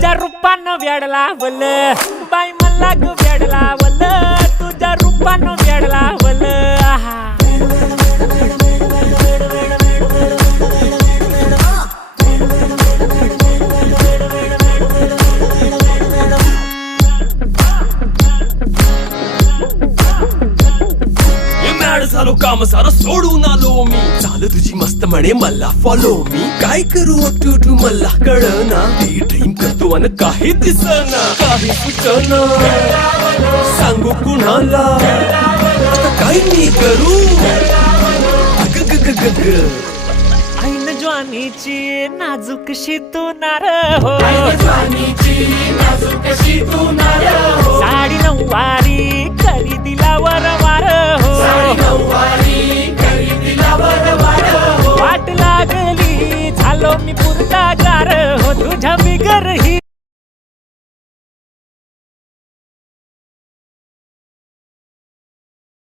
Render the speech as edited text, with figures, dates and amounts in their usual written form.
तुझ्या रूपानं वेड लावल बाई मला ग वेड लावल तुझ्या रूपानं वेड लावल आहा झालो काम सारं सोडून आलो मी चाल तुझी मस्त म्हणे मला फॉलो मी काय करू टू मला कळना ती ड्रीम करतो आणि काही दिसना काही सुचना सांगू कुणाला आता काय मी करू ऐन ज्वानीची नाजूकशी तू नार हो साडी नऊवारी करी दिलावर वार हो वाट लागली झालो मी पुरता गार हो तुझ्या बिगर ही